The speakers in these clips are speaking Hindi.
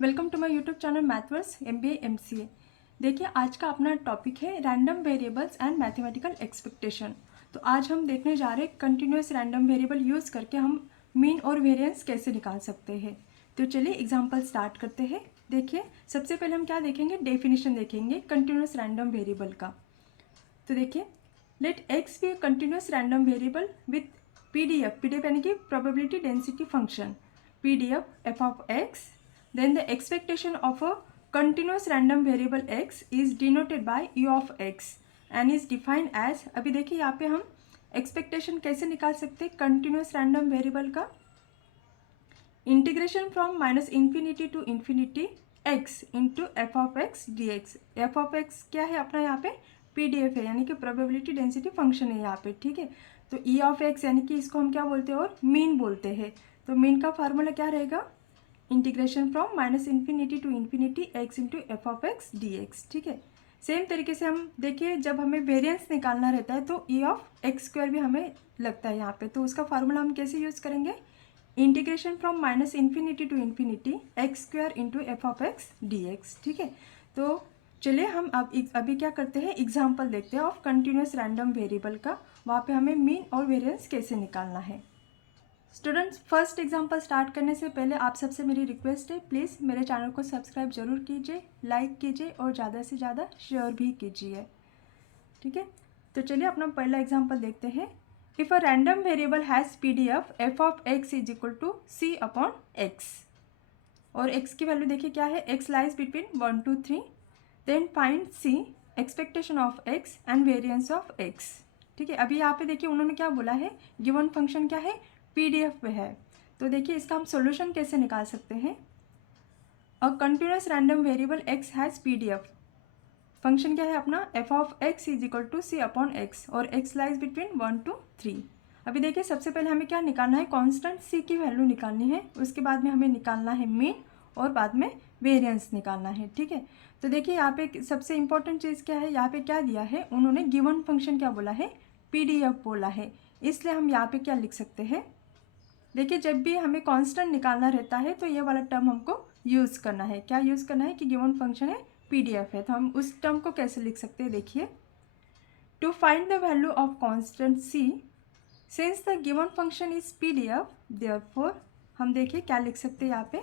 Welcome to my YouTube channel Mathverse MBA MCA। देखिए, आज का अपना टॉपिक है random variables and mathematical expectation. तो आज हम देखने जा रहे हैं कंटिन्यूस रैंडम वेरिएबल यूज़ करके हम मीन और वेरिएंस कैसे निकाल सकते हैं। तो चलिए एग्जांपल स्टार्ट करते हैं। देखिए, सबसे पहले हम क्या देखेंगे, डेफिनेशन देखेंगे कंटिन्यूस रैंडम वेरिएबल का। तो देखिए, let x be continuous random variable with PDF यानी कि probability density function PDF f of x, then the expectation of a continuous random variable x is denoted by u of x and is defined as, अभी देखिए यहाँ पे हम एक्सपेक्टेशन कैसे निकाल सकते हैं कंटिन्यूस रैंडम वेरिएबल का। Integration from minus infinity to infinity x into f of x d x. F of x क्या है अपना यहाँ पे PDF है, यानी कि प्रोबेबिलिटी डेंसिटी फंक्शन है यहाँ पे, ठीक है। तो ई ऑफ एक्स यानी कि इसको हम क्या बोलते हैं और मीन बोलते हैं। तो मीन का फार्मूला क्या रहेगा, integration from minus infinity to infinity x into f of x d x, ठीक है। सेम तरीके से हम देखिए, जब हमें वेरिएंस निकालना रहता है तो ई ऑफ एक्स स्क्वायर भी हमें लगता है यहाँ पे। तो उसका फार्मूला हम कैसे यूज़ करेंगे, integration from minus infinity to infinity x square into f of x d x, ठीक है। तो चलिए हम अब अभी क्या करते हैं, एग्जाम्पल देखते हैं ऑफ कंटिन्यूस रैंडम वेरिएबल का। वहाँ पे हमें मीन और वेरिएंस कैसे निकालना है। स्टूडेंट्स, फर्स्ट एग्जांपल स्टार्ट करने से पहले आप सबसे मेरी रिक्वेस्ट है, प्लीज़ मेरे चैनल को सब्सक्राइब जरूर कीजिए, लाइक कीजिए और ज़्यादा से ज़्यादा शेयर भी कीजिए, ठीक है। तो चलिए अपना पहला एग्जांपल देखते हैं। If a random variable has PDF f of x is equal to c upon x, और x की वैल्यू देखिए क्या है, x lies between 1 to 3, then find c expectation of x and variance of x, ठीक है। अभी यहाँ पे देखिए उन्होंने क्या बोला है, गिवन फंक्शन क्या है, PDF पे है। तो देखिए इसका हम सॉल्यूशन कैसे निकाल सकते हैं। A continuous random variable x has PDF, function क्या है अपना f of x is equal to c upon x, और x लाइज बिटवीन 1 to 3। अभी देखिए सबसे पहले हमें क्या निकालना है, कांस्टेंट c की वैल्यू निकालनी है, उसके बाद में हमें निकालना है मीन और बाद में वेरिएंस निकालना है, ठीक है। तो देखिए यहाँ पे सबसे इंपॉर्टेंट चीज़ क्या है, यहाँ पे क्या दिया है उन्होंने, गिवन फंक्शन क्या बोला है, PDF बोला है, इसलिए हम यहाँ पे क्या लिख सकते हैं। देखिए जब भी हमें कांस्टेंट निकालना रहता है तो ये वाला टर्म हमको यूज़ करना है। क्या यूज़ करना है कि गिवन फंक्शन है PDF है, तो हम उस टर्म को कैसे लिख सकते हैं, देखिए to find the value of constant c since the given function is PDF, therefore हम देखिए क्या लिख सकते हैं यहाँ पे,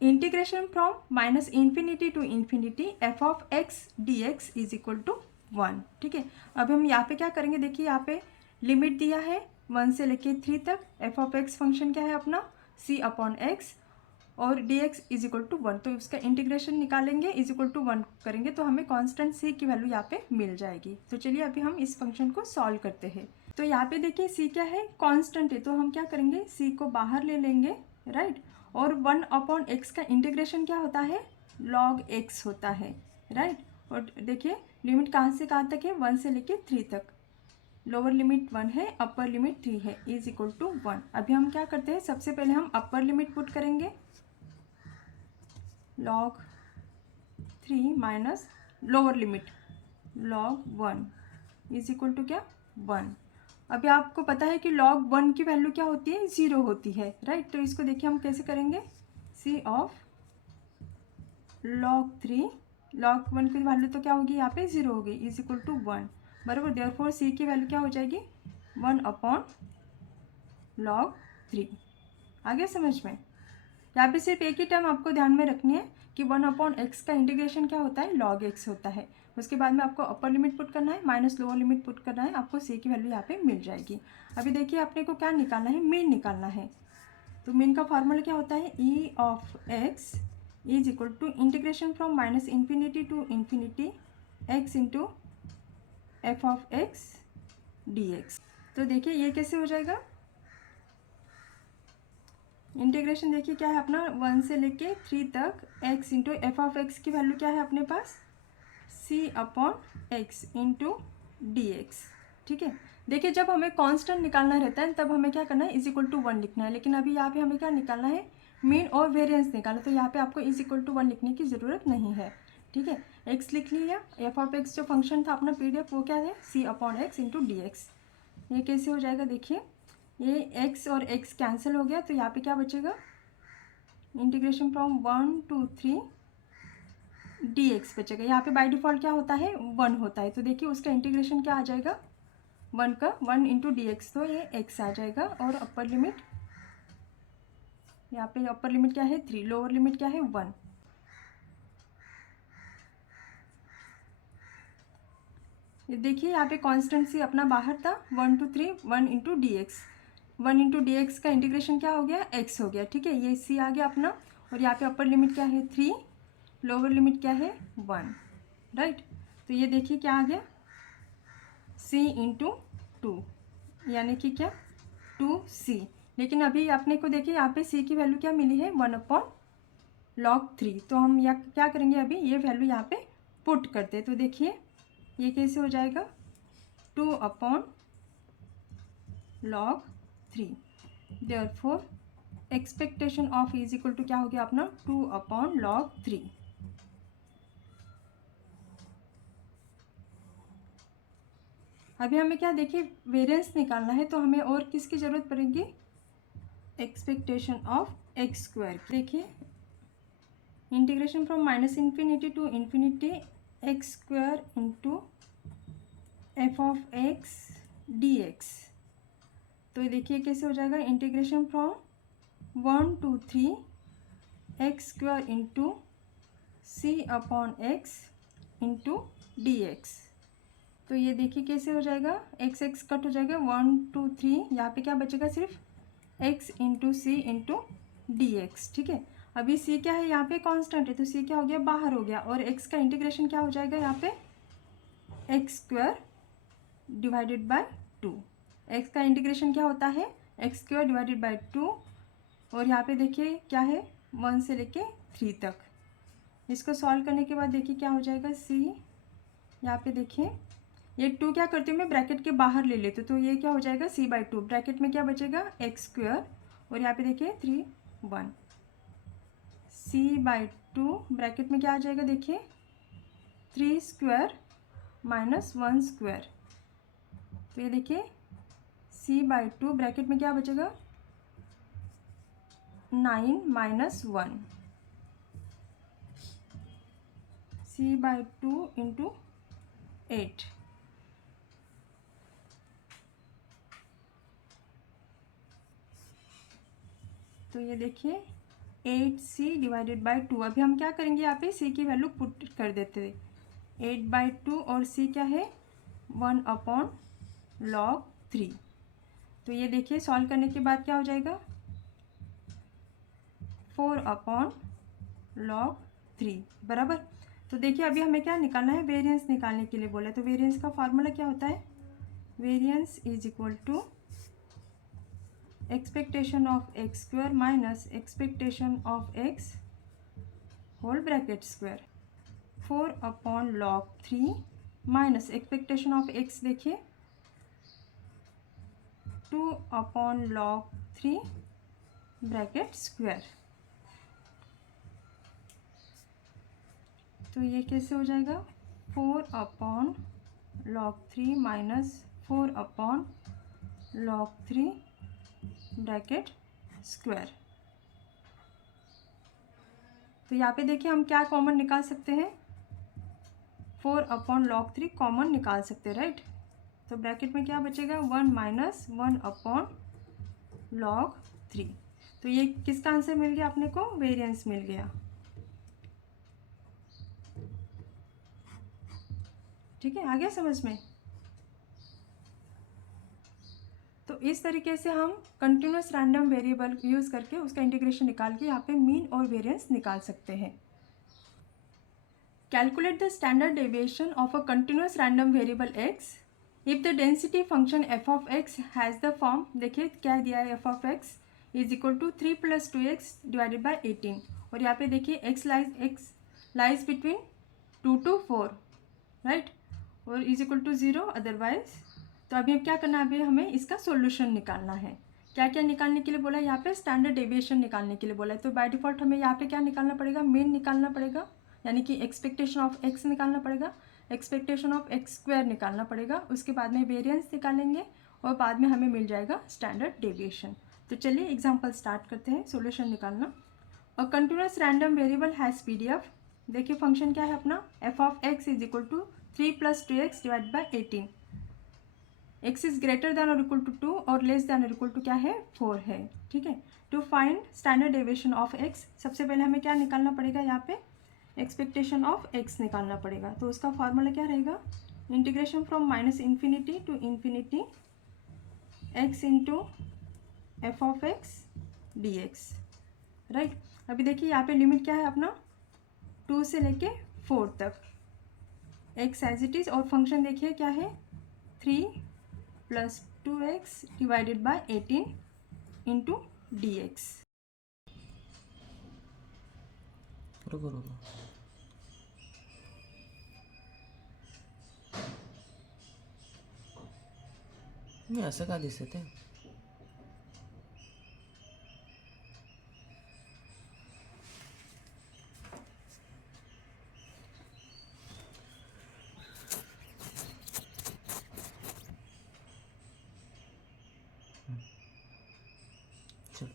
integration from minus infinity to infinity f of x d x is equal to 1, ठीक है। अब हम यहाँ पे क्या करेंगे, देखिए यहाँ पे लिमिट दिया है 1 से लेके 3 तक, एफ ऑफ एक्स फंक्शन क्या है अपना c अपॉन एक्स, और d x is equal to 1, तो उसका इंटीग्रेशन निकालेंगे, इज इक्वल टू 1 करेंगे तो हमें कांस्टेंट c की वैल्यू यहाँ पे मिल जाएगी। तो चलिए अभी हम इस फंक्शन को सॉल्व करते हैं। तो यहाँ पे देखिए c क्या है, कांस्टेंट है, तो हम क्या करेंगे, c को बाहर ले लेंगे, राइट। और 1 अपॉन एक्स का इंटीग्रेशन क्या होता है, log x होता है, राइट। और देखिए लिमिट कहाँ से कहाँ तक है, 1 से लेके 3 तक, लोअर लिमिट 1 है, अपर लिमिट 3 है, इज इक्वल टू 1। अभी हम क्या करते हैं, सबसे पहले हम अपर लिमिट पुट करेंगे, log 3 minus lower limit log 1 is equal to क्या, 1। अभी आपको पता है कि log 1 की वैल्यू क्या होती है, 0 होती है, राइट। तो इसको देखिए हम कैसे करेंगे, c ऑफ log 3, log 1 की वैल्यू तो क्या होगी यहाँ पे 0 होगी, इज इक्वल टू 1, बराबर। देयरफॉर c की वैल्यू क्या हो जाएगी, 1 अपॉन log 3। आगे समझ में, यहाँ पे सिर्फ एक ही टर्म आपको ध्यान में रखनी है कि 1 अपॉन एक्स का इंटीग्रेशन क्या होता है, log x होता है। उसके बाद में आपको अपर लिमिट पुट करना है, माइनस लोअर लिमिट पुट करना है, आपको c की वैल्यू यहाँ पे मिल जाएगी। अभी देखिए अपने को क्या निकालना है, मीन निकालना है। तो मीन का फॉर्मूला क्या होता है, e of x is equal to integration from minus infinity to infinity x into f of x d x. तो देखिए ये कैसे हो जाएगा, इंटीग्रेशन देखिए क्या है अपना 1 से लेके 3 तक, x into f of x की वैल्यू क्या है अपने पास, c upon x into d x, ठीक है। देखिए जब हमें कांस्टेंट निकालना रहता है तब हमें क्या करना है, इज इक्वल टू 1 लिखना है, लेकिन अभी यहाँ पे हमें क्या निकालना है, मीन और वेरिएंस निकालना, तो यहाँ पे आपको इज इक्वल टू 1 लिखने की ज़रूरत नहीं है, ठीक है। x लिख लिया, एफ ऑफ एक्स जो फंक्शन था अपना PDF वो क्या है, c upon x into d x. ये कैसे हो जाएगा, देखिए ये x और x कैंसिल हो गया, तो यहाँ पे क्या बचेगा, इंटीग्रेशन फ्रॉम 1 to 3 dx बचेगा। यहाँ पे बाय डिफ़ॉल्ट क्या होता है, 1 होता है। तो देखिए उसका इंटीग्रेशन क्या आ जाएगा, 1 का 1 इंटू डी एक्स, तो ये x आ जाएगा। और अपर लिमिट, यहाँ पे अपर लिमिट क्या है 3, लोअर लिमिट क्या है 1। ये देखिए यहाँ पे कांस्टेंट सी अपना बाहर था, 1 to 3 1 into d x, 1 into d x का इंटीग्रेशन क्या हो गया, x हो गया। ठीक है, ये c आ गया अपना। और यहाँ पे अपर लिमिट क्या है 3, लोअर लिमिट क्या है 1, राइट। तो ये देखिए क्या आ गया, c इंटू 2, यानी कि क्या 2c। लेकिन अभी आपने को देखिए यहाँ पे c की वैल्यू क्या मिली है, 1/log3। तो हम या क्या करेंगे, अभी ये वैल्यू यहाँ पे पुट करते। तो देखिए ये कैसे हो जाएगा, 2/log3। Therefore expectation of is equal to क्या हो गया अपना, 2/log3। अभी हमें क्या देखिए वेरिएंस निकालना है, तो हमें और किसकी ज़रूरत पड़ेगी, एक्सपेक्टेशन ऑफ एक्स स्क्वायर। देखिए integration from -∞ to ∞ x square into f of x d x. तो देखिए कैसे हो जाएगा, integration from 1 to 3 x square into c/x into d x. तो ये देखिए कैसे हो जाएगा, एक्स एक्स कट हो जाएगा, 1 2 3, यहाँ पे क्या बचेगा सिर्फ x इंटू सी इंटू डी एक्स। ठीक है, अभी c क्या है यहाँ पे कांस्टेंट है, तो c क्या हो गया, बाहर हो गया। और x का इंटीग्रेशन क्या हो जाएगा यहाँ पे, x square divided by 2। x का इंटीग्रेशन क्या होता है, एक्स स्क्वायर डिवाइडेड बाय 2। और यहाँ पे देखिए क्या है, 1 से लेके 3 तक। इसको सॉल्व करने के बाद देखिए क्या हो जाएगा, c, यहाँ पे देखिए ये 2 क्या करती हूँ मैं ब्रैकेट के बाहर ले लेती हूँ, तो ये क्या हो जाएगा c/2। ब्रैकेट में क्या बचेगा, एक्स स्क्वायर, और यहाँ पे देखिए 3 1, c/2 ब्रैकेट में क्या आ जाएगा, देखिए 3 स्क्वायर माइनस 1 स्क्वायर। तो ये देखिए c/2 ब्रैकेट में क्या बचेगा, 9 माइनस 1, c/2 इंटू 8। तो ये देखिए 8c डिवाइडेड बाय 2। अभी हम क्या करेंगे, यहाँ पे c की वैल्यू पुट कर देते हैं, 8/2 और c क्या है 1/log3। तो ये देखिए सॉल्व करने के बाद क्या हो जाएगा, 4/log3 बराबर। तो देखिए अभी हमें क्या निकालना है, वेरिएंस निकालने के लिए बोला। तो वेरिएंस का फार्मूला क्या होता है, variance is equal to expectation of x square minus expectation of x whole bracket square, 4/log3 minus expectation of x देखिए 2/log3 ब्रैकेट स्क्वायर। तो ये कैसे हो जाएगा, 4/log3 minus 4/log3 bracket square. तो यहाँ पे देखिए हम क्या कॉमन निकाल सकते हैं, 4/log3 कॉमन निकाल सकते हैं, राइट। तो ब्रैकेट में क्या बचेगा, 1 माइनस 1/log3। तो ये किसका आंसर मिल गया अपने को, वेरिएंस मिल गया। ठीक है, आ गया समझ में। तो इस तरीके से हम कंटिन्यूस रैंडम वेरिएबल यूज़ करके उसका इंटीग्रेशन निकाल के यहाँ पे मीन और वेरिएंस निकाल सकते हैं। Calculate the standard deviation of a continuous random variable x if the density function f of x has the form, देखिए क्या दिया है, f of x is equal to 3 + 2x divided by 18। और यहाँ पे देखिए x lies between 2 to 4, right, और इज इक्वल टू 0 अदरवाइज। तो अभी क्या करना है, अभी हमें इसका सॉल्यूशन निकालना है। क्या क्या निकालने के लिए बोला है, यहाँ पे स्टैंडर्ड डेविएशन निकालने के लिए बोला है। तो बाय डिफ़ॉल्ट हमें यहाँ पे क्या निकालना पड़ेगा, मीन निकालना पड़ेगा, यानी कि एक्सपेक्टेशन ऑफ एक्स निकालना पड़ेगा, एक्सपेक्टेशन ऑफ एक्स स्क्वायर निकालना पड़ेगा, उसके बाद में वेरिएंस निकालेंगे और बाद में हमें मिल जाएगा स्टैंडर्ड डेविएशन। तो चलिए एग्जाम्पल स्टार्ट करते हैं, सॉल्यूशन निकालना। A continuous random variable has PDF। देखिए फंक्शन क्या है अपना, f of x is equal to 3 + 2x divide by 18। X is greater than और इक्वल टू 2 और लेस दैन और इक्वल टू क्या है, 4 है। ठीक है, to find standard deviation of x, सबसे पहले हमें क्या निकालना पड़ेगा, यहाँ पे एक्सपेक्टेशन ऑफ एक्स निकालना पड़ेगा। तो उसका फॉर्मूला क्या रहेगा, integration from minus infinity to infinity x into f of x d x. Right, अभी देखिए यहाँ पे लिमिट क्या है अपना, 2 से लेके 4 तक, एक्स एज इट इज़, और फंक्शन देखिए क्या है, 3 + 2x divided by 18 into d x. रुको रुको, मी असं का दिसत आहे? चल,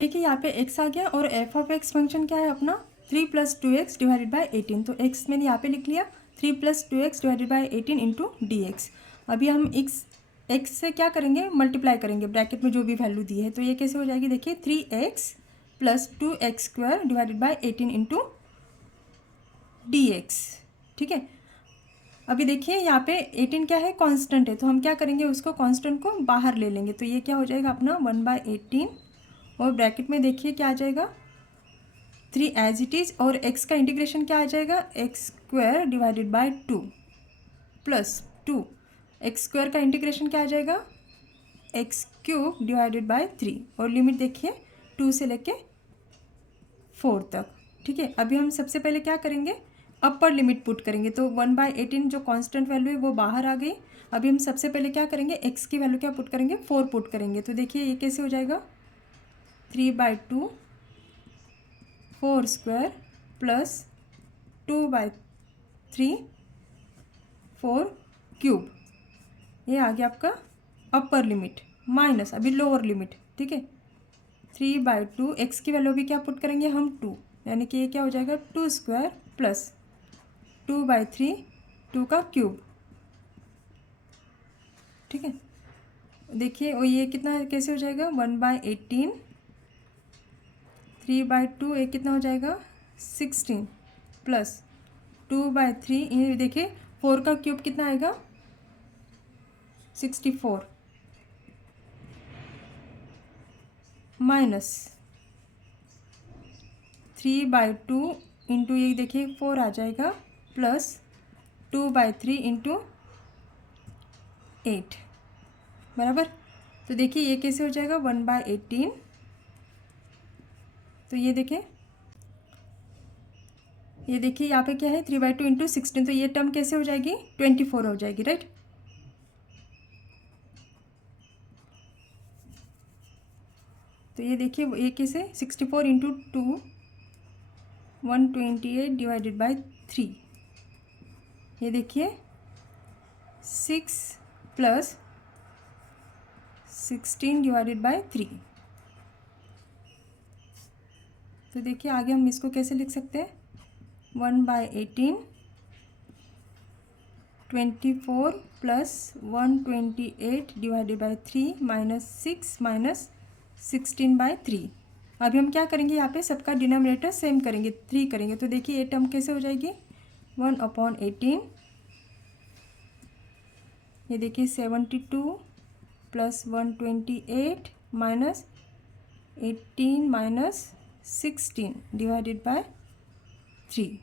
देखिए यहाँ पे x आ गया और एफ ऑफ एक्स फंक्शन क्या है अपना, 3 + 2x डिवाइडेड बाय 18। तो x मैंने यहाँ पे लिख लिया, 3 + 2x divided by 18 into d x. अभी हम x से क्या करेंगे, मल्टीप्लाई करेंगे ब्रैकेट में जो भी वैल्यू दी है। तो ये कैसे हो जाएगी, देखिए 3x + 2x² divided by 18 into d x. ठीक है, अभी देखिए यहाँ पे 18 क्या है, कांस्टेंट है, तो हम क्या करेंगे, उसको कांस्टेंट को बाहर ले लेंगे। तो ये क्या हो जाएगा अपना 1/18 और ब्रैकेट में देखिए क्या आ जाएगा, 3 एज इट इज़, और x का इंटीग्रेशन क्या आ जाएगा, x² divided by 2 plus 2, x² का इंटीग्रेशन क्या आ जाएगा, x³ डिवाइडेड बाय 3, और लिमिट देखिए 2 से लेके 4 तक। ठीक है, अभी हम सबसे पहले क्या करेंगे, अपर लिमिट पुट करेंगे। तो 1/18 जो कांस्टेंट वैल्यू है वो बाहर आ गई। अभी हम सबसे पहले क्या करेंगे, x की वैल्यू क्या पुट करेंगे, 4 पुट करेंगे। तो देखिए ये कैसे हो जाएगा, 3/2 4² प्लस 2/3 4³ ये आ गया आपका अपर लिमिट, माइनस अभी लोअर लिमिट। ठीक है, 3/2 एक्स की वैल्यू भी क्या पुट करेंगे हम, 2, यानी कि ये क्या हो जाएगा 2² प्लस 2/3 2 का क्यूब। ठीक है, देखिए और ये कितना कैसे हो जाएगा, 1/18, 3/2 ये कितना हो जाएगा 16 प्लस 2/3, ये देखिए 4 का क्यूब कितना आएगा 64 माइनस 3/2 इंटू ये देखिए 4 आ जाएगा प्लस 2/3 इंटू 8 बराबर। तो देखिए ये कैसे हो जाएगा 1/18। तो ये देखिए यहाँ पे क्या है 3/2 इंटू 16, तो ये टर्म कैसे हो जाएगी 24 हो जाएगी, राइट। तो ये देखिए ये कैसे 64 इंटू 2 128 डिवाइडेड बाय 3, ये देखिए 6 प्लस 16 डिवाइडेड बाय 3। तो देखिए आगे हम इसको कैसे लिख सकते हैं, 1/18 24 plus 128 divided by 3 minus 6 minus 16/3। अभी हम क्या करेंगे, यहाँ पे सबका डिनोमिनेटर सेम करेंगे, 3 करेंगे। तो देखिए ये टर्म कैसे हो जाएगी 1/18, ये देखिए 72 plus 128 minus 18 minus 16 divided by 3।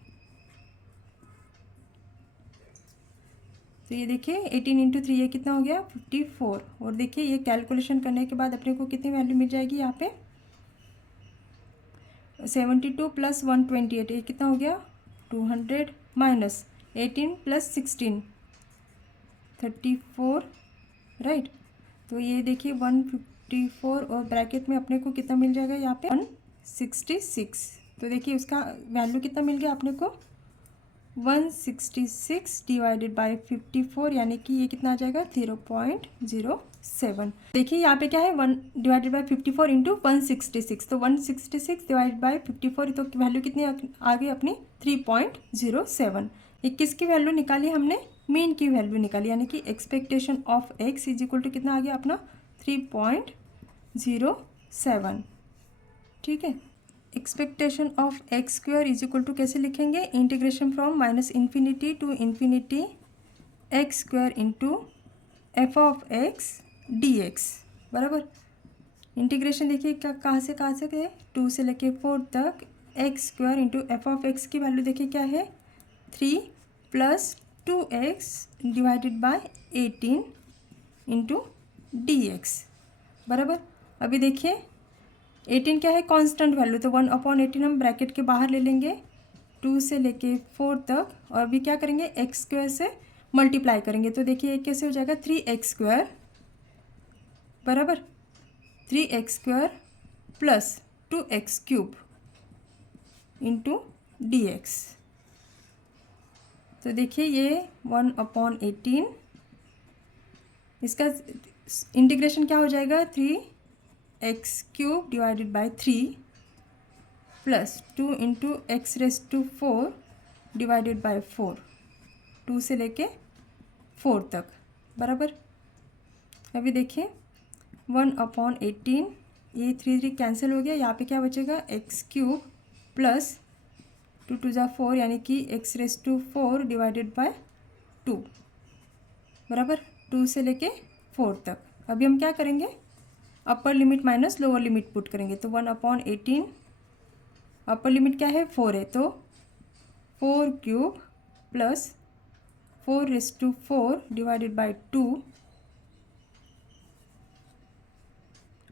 तो ये देखिए 18 इंटू 3 ये कितना हो गया 54, और देखिए ये कैलकुलेशन करने के बाद अपने को कितनी वैल्यू मिल जाएगी यहाँ पे 72 प्लस 128 ये कितना हो गया 200 माइनस 18 प्लस 16 34, राइट। तो ये देखिए 154 और ब्रैकेट में अपने को कितना मिल जाएगा यहाँ पे 166। तो देखिए उसका वैल्यू कितना मिल गया अपने को 166 डिवाइडेड बाय 54 यानी कि ये कितना आ जाएगा 0.07। देखिए यहाँ पे क्या है 1 डिवाइडेड बाय 54 इंटू 166, तो 166 डिवाइडेड बाय 54 तो वैल्यू कितनी आ गई अपनी 3.07। ये किसकी वैल्यू निकाली हमने, मीन की वैल्यू निकाली, यानी कि expectation of x is equal to कितना आ गया अपना 3.07। ठीक है, expectation of x square is equal to कैसे लिखेंगे, integration from minus infinity to infinity x square into f of x d x बराबर। इंटीग्रेशन देखिए कहाँ से है 2 से लेके 4 तक x square into f of x की वैल्यू देखिए क्या है 3 plus 2x divided by 18 into d x बराबर। अभी देखिए 18 क्या है कांस्टेंट वैल्यू, तो 1/18 हम ब्रैकेट के बाहर ले लेंगे 2 से लेके 4 तक, और अभी क्या करेंगे एक्स स्क्वायर से मल्टीप्लाई करेंगे, तो देखिए एक कैसे हो जाएगा 3x स्क्वायर बराबर 3x square plus 2x cube into d x. तो देखिए ये 1/18 इसका इंटीग्रेशन क्या हो जाएगा 3x cube divided by 3 plus 2 into x raise to 4 divided by 4, 2 से लेके 4 तक बराबर। अभी देखिए 1/18 ये 3 कैंसिल हो गया, यहाँ पे क्या बचेगा एक्स क्यूब प्लस 2 2 ज़ा 4 यानी कि x raise to 4 divided by 2 बराबर 2 से लेके 4 तक। अभी हम क्या करेंगे upper limit minus lower limit put करेंगे, तो 1/18 अपर लिमिट क्या है 4 है, तो 4 cube plus 4 raise to 4 divided by 2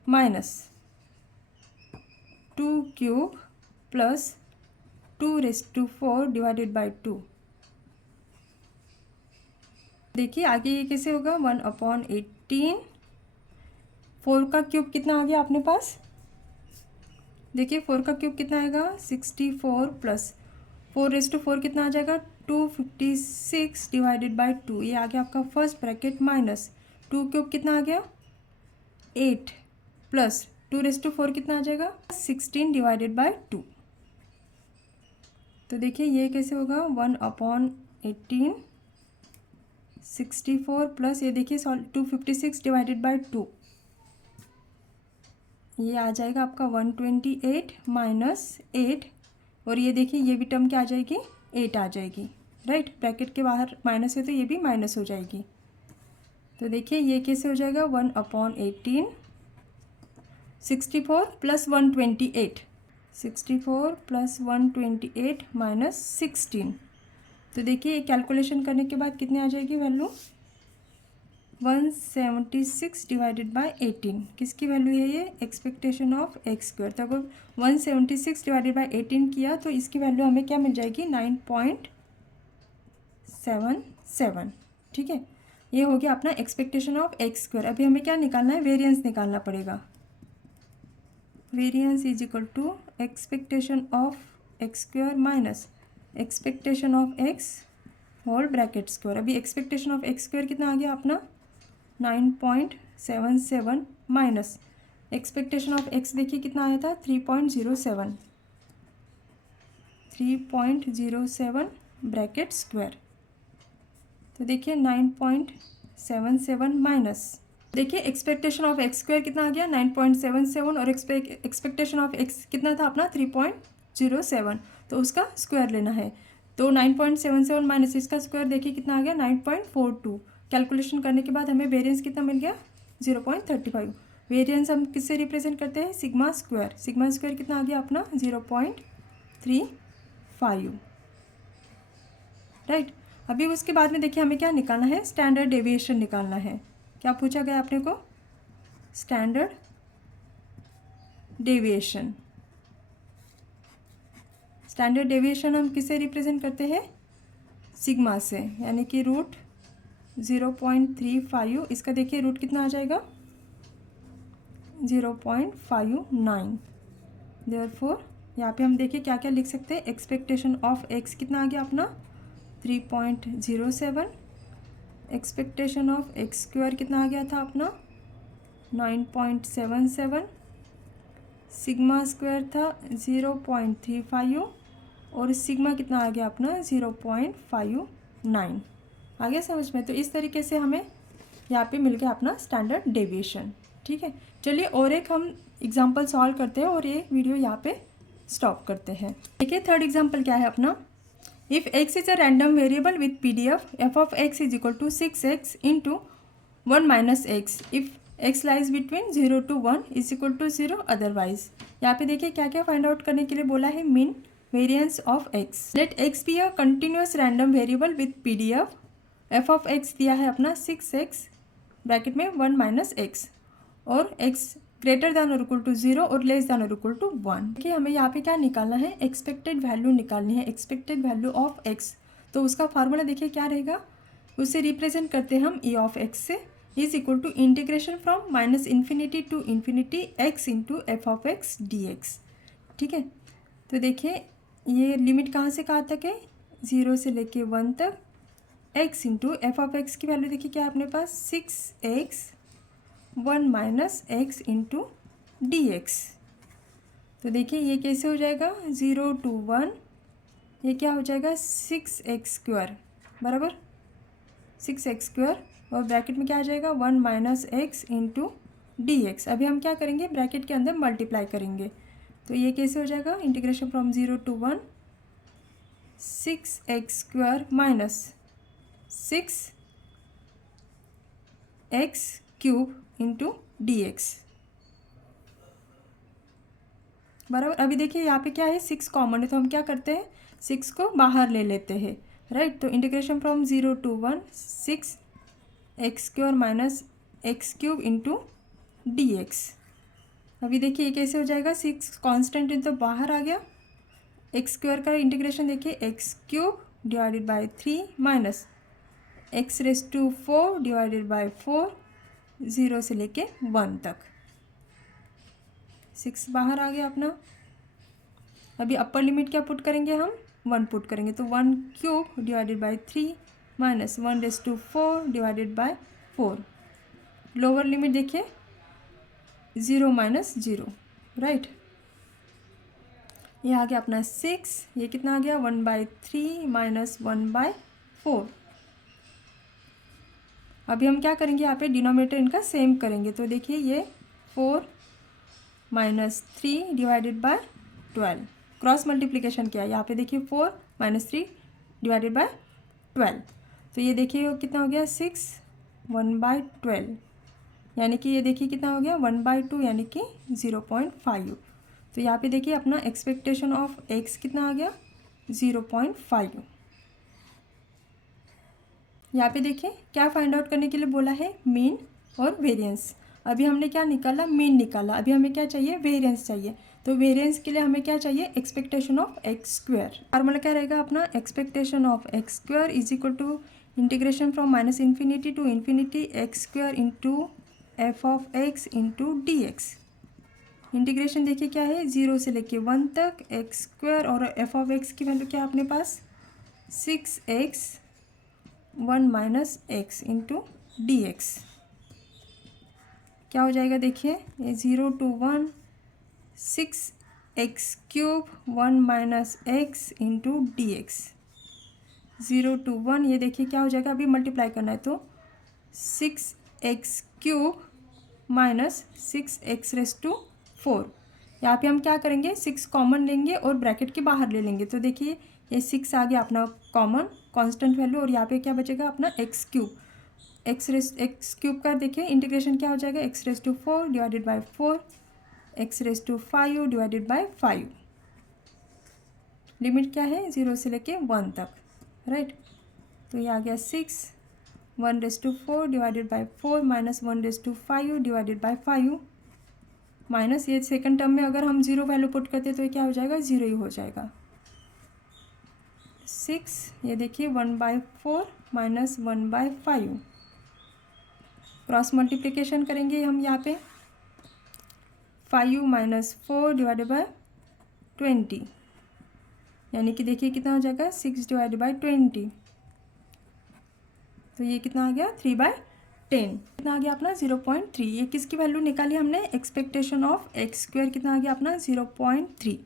minus 2 cube plus 2 raise to 4 divided by 2। देखिए आगे ये कैसे होगा 1/18 4 का क्यूब कितना आ गया अपने पास, देखिए 4 का क्यूब कितना आएगा 64 प्लस 4 रेस टू 4 कितना आ जाएगा 256 डिवाइडेड बाय 2, ये आ गया आपका फर्स्ट ब्रैकेट माइनस 2 क्यूब कितना आ गया 8 प्लस 2 रेस टू 4 कितना आ जाएगा 16 डिवाइडेड बाय 2। तो देखिए ये कैसे होगा 1/18 64 प्लस ये देखिए 256 डिवाइडेड बाय 2, ये आ जाएगा आपका 128 माइनस 8, और ये देखिए ये भी टर्म क्या आ जाएगी 8 आ जाएगी राइट, ब्रैकेट के बाहर माइनस है तो ये भी माइनस हो जाएगी। तो देखिए ये कैसे हो जाएगा 1/18 64 प्लस 128 64 प्लस 128 माइनस 16, तो देखिए कैलकुलेशन करने के बाद कितनी आ जाएगी वैल्यू 176 डिवाइडेड बाय 18, किसकी वैल्यू है ये एक्सपेक्टेशन ऑफ एक्स स्क्वायर। तो अगर 176 डिवाइडेड बाय 18 किया तो इसकी वैल्यू हमें क्या मिल जाएगी 9.77। ठीक है, ये हो गया अपना एक्सपेक्टेशन ऑफ एक्स स्क्वायर। अभी हमें क्या निकालना है वेरिएंस निकालना पड़ेगा, variance is equal to expectation of x square minus expectation of x whole bracket square. अभी एक्सपेक्टेशन ऑफ एक्स स्क्वायर कितना आ गया अपना 9.77 माइनस एक्सपेक्टेशन ऑफ एक्स देखिए कितना आया था 3.07 ब्रैकेट स्क्वायर। तो देखिए 9.77 माइनस देखिए एक्सपेक्टेशन ऑफ एक्स स्क्वायर कितना आ गया 9.77 और एक्सपेक्टेशन ऑफ एक्स कितना था अपना 3.07, तो उसका स्क्वायर लेना है। तो 9.77 माइनस इसका स्क्वायर देखिए कितना आ गया 9.42। कैलकुलेशन करने के बाद हमें वेरिएंस कितना मिल गया 0.35। वेरिएंस हम किससे रिप्रेजेंट करते हैं सिग्मा स्क्वायर, सिग्मा स्क्वायर कितना आ गया अपना 0.35 राइट। अभी उसके बाद में देखिए हमें क्या निकालना है स्टैंडर्ड डेविएशन निकालना है। क्या पूछा गया अपने को स्टैंडर्ड डेविएशन। स्टैंडर्ड डेविएशन हम किससे रिप्रेजेंट करते हैं सिग्मा से, यानी कि रूट 0.35, इसका देखिए रूट कितना आ जाएगा 0.59। देयरफॉर यहाँ पे हम देखिए क्या क्या लिख सकते हैं एक्सपेक्टेशन ऑफ एक्स कितना आ गया अपना 3.07, एक्सपेक्टेशन ऑफ एक्स स्क्वायर कितना आ गया था अपना 9.77, सिग्मा स्क्वायर था 0.35 और सिग्मा कितना आ गया अपना 0.59। आ गया समझ में। तो इस तरीके से हमें यहाँ पे मिल गया अपना स्टैंडर्ड डेविएशन। ठीक है, चलिए और एक हम एग्जांपल सॉल्व करते हैं और ये वीडियो यहाँ पे स्टॉप करते हैं। देखिए थर्ड एग्जांपल क्या है अपना, if x is a random variable with PDF f of x is equal to 6x into 1 minus x, if x lies between 0 to 1 is equal to 0 otherwise. यहाँ पे देखिए क्या क्या फाइंड आउट करने के लिए बोला है, mean variance of x। Let x be a continuous random variable with PDF, f of x दिया है अपना 6x ब्रैकेट में 1 माइनस एक्स और x ग्रेटर दैन और इक्वल टू 0 और लेस दैन और इक्वल टू 1। देखिए हमें यहाँ पे क्या निकालना है, एक्सपेक्टेड वैल्यू निकालनी है, एक्सपेक्टेड वैल्यू ऑफ x। तो उसका फार्मूला देखिए क्या रहेगा, उसे रिप्रेजेंट करते हैं हम e ऑफ x से, is equal to integration from minus infinity to infinity x into f of x d x. ठीक है, तो देखिए ये लिमिट कहाँ से कहाँ तक है, 0 से लेके 1 तक, x into f of x की वैल्यू देखिए क्या है अपने पास 6x 1 minus x into d x. तो देखिए ये कैसे हो जाएगा 0 to 1, ये क्या हो जाएगा 6x स्क्वायर बराबर 6x स्क्वायर और ब्रैकेट में क्या आ जाएगा 1 minus x into d x. अभी हम क्या करेंगे, ब्रैकेट के अंदर मल्टीप्लाई करेंगे। तो ये कैसे हो जाएगा, integration from 0 to 1 6x square minus 6x cube into d x बराबर। अभी देखिए यहाँ पे क्या है 6 कॉमन है, तो हम क्या करते हैं 6 को बाहर ले लेते हैं, राइट। तो integration from 0 to 1 6x square minus x cube into d x. अभी देखिए ये कैसे हो जाएगा, 6 कांस्टेंट है तो बाहर आ गया, एक्स स्क्वायर का इंटीग्रेशन देखिए x cube divided by 3 minus x raise to 4 divided by 4, 0 से लेके 1 तक, 6 बाहर आ गया अपना। अभी अपर लिमिट क्या पुट करेंगे हम, 1 पुट करेंगे, तो 1 cube divided by 3 minus 1 raise to 4 divided by 4। Lower limit देखिए 0 माइनस 0, राइट। ये आ गया अपना 6, ये कितना आ गया 1/3 माइनस 1/4। अभी हम क्या करेंगे, यहाँ पे डिनोमिनेटर इनका सेम करेंगे। तो देखिए ये 4 minus 3 divided by 12, cross multiplication किया, यहाँ पे देखिए 4 माइनस 3 डिवाइडेड बाय 12। तो ये देखिए कितना हो गया 6 1/12, यानी कि ये देखिए कितना हो गया 1/2 यानी कि 0.5। तो यहाँ पे देखिए अपना एक्सपेक्टेशन ऑफ x कितना आ गया 0.5। यहाँ पे देखिए क्या फाइंड आउट करने के लिए बोला है, मीन और वेरिएंस। अभी हमने क्या निकाला, मीन निकाला, अभी हमें क्या चाहिए, वेरिएंस चाहिए। तो वेरिएंस के लिए हमें क्या चाहिए, expectation of x square. Formula क्या रहेगा अपना, expectation of x square is equal to integration from minus infinity to infinity x square into f of x into d x. Integration देखिए क्या है 0 से लेके 1 तक, एक्स स्क्वायर और एफ ऑफ एक्स की वैल्यू क्या है अपने पास 6x 1 minus x into d x. क्या हो जाएगा देखिए, ये 0 to 1 6x cube 1 minus x into d x. 0 to 1 ये देखिए क्या हो जाएगा, अभी मल्टीप्लाई करना है तो 6x cube minus 6x race to 4। यहाँ पे हम क्या करेंगे 6 कॉमन लेंगे और ब्रैकेट के बाहर ले लेंगे। तो देखिए ये 6 आ गया अपना कॉमन कांस्टेंट वैल्यू और यहाँ पे क्या बचेगा अपना एक्स क्यूब। एक्स क्यूब का देखिए इंटीग्रेशन क्या हो जाएगा x raise to 4 divided by 4, x raise to 5 divided by 5। Limit क्या है 0 से लेके 1 तक, राइट। तो ये आ गया 6 1 raise to 4 divided by 4 minus 1 raise to 5 divided by 5 minus ये सेकंड टर्म में अगर हम 0 वैल्यू पुट करते तो ये क्या हो जाएगा 0 ही हो जाएगा। 6 ये देखिए 1/4 माइनस 1/5, क्रॉस मल्टीप्लिकेशन करेंगे हम यहाँ पे 5 माइनस 4 डिवाइडेड बाय 20, यानी कि देखिए कितना हो जाएगा 6 डिवाइडेड बाय 20, तो ये कितना आ गया 3/10। कितना आ गया अपना 0.3। ये किसकी वैल्यू निकाली हमने, एक्सपेक्टेशन ऑफ एक्स स्क्वायर कितना आ गया अपना 0.3।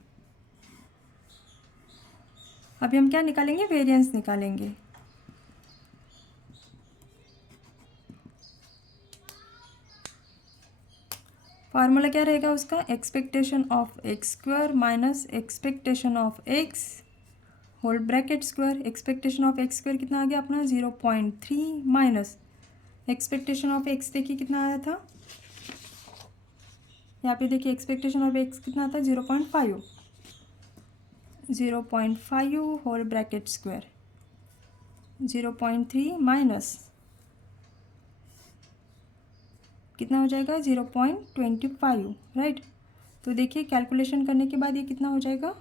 अभी हम क्या निकालेंगे, वेरिएंस निकालेंगे। फार्मूला क्या रहेगा उसका, expectation of x square minus expectation of x whole bracket square. Expectation of x square कितना आ गया अपना 0.3 माइनस एक्सपेक्टेशन ऑफ एक्स देखिए कितना आया था, यहाँ पे देखिए एक्सपेक्टेशन ऑफ एक्स कितना था 0.5 होल ब्रैकेट स्क्वायर 0.3 माइनस कितना हो जाएगा 0.25, राइट। तो देखिए कैलकुलेशन करने के बाद ये कितना हो जाएगा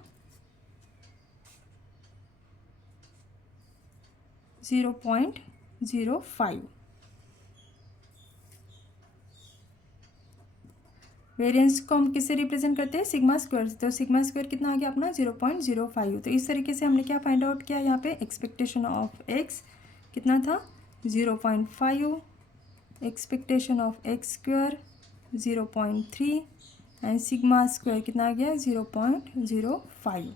0.05। वेरिएंस को हम किससे रिप्रेजेंट करते हैं, सिग्मा स्क्वायर। तो सिग्मा स्क्वायर कितना आ गया अपना 0.05। तो इस तरीके से हमने क्या फाइंड आउट किया, यहाँ पे एक्सपेक्टेशन ऑफ एक्स कितना था 0.5, expectation of x square 0.3 and sigma square कितना आ गया 0.05।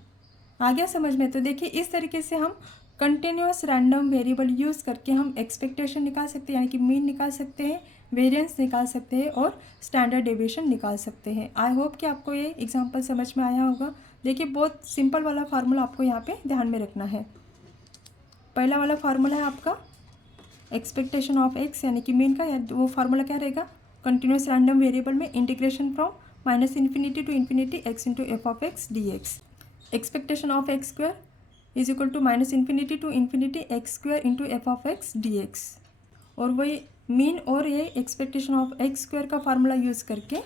आ गया समझ में। तो देखिए इस तरीके से हम कंटिन्यूस रैंडम वेरिएबल यूज़ करके हम एक्सपेक्टेशन निकाल सकते हैं, यानी कि मीन निकाल सकते हैं, वेरिएंस निकाल सकते हैं और स्टैंडर्ड डेविएशन निकाल सकते हैं। आई होप कि आपको ये एग्जांपल समझ में आया होगा। देखिए बहुत सिंपल वाला फार्मूला आपको यहाँ पे ध्यान में रखना है। पहला वाला फार्मूला है आपका एक्सपेक्टेशन ऑफ एक्स यानी कि मीन का, वो फार्मूला क्या रहेगा, कंटिन्यूस रैंडम वेरिएबल में integration from -∞ to ∞ x into f of x dx। Expectation of x square is equal to -∞ to ∞ x square into f of x dx। और वही मीन और ये एक्सपेक्टेशन ऑफ एक्स स्क्वायर का फार्मूला यूज़ करके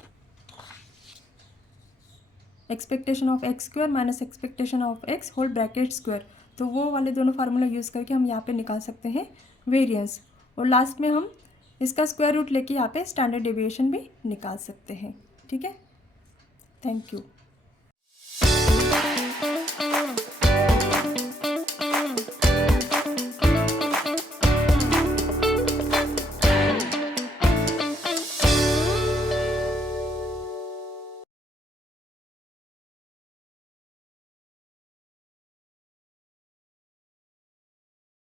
expectation of x square minus expectation of x whole bracket square, तो वो वाले दोनों फार्मूला यूज़ करके हम यहाँ पे निकाल सकते हैं वेरिएंस। और लास्ट में हम इसका स्क्वायर रूट लेके यहाँ पे स्टैंडर्ड डेविएशन भी निकाल सकते हैं। ठीक है, थैंक यू।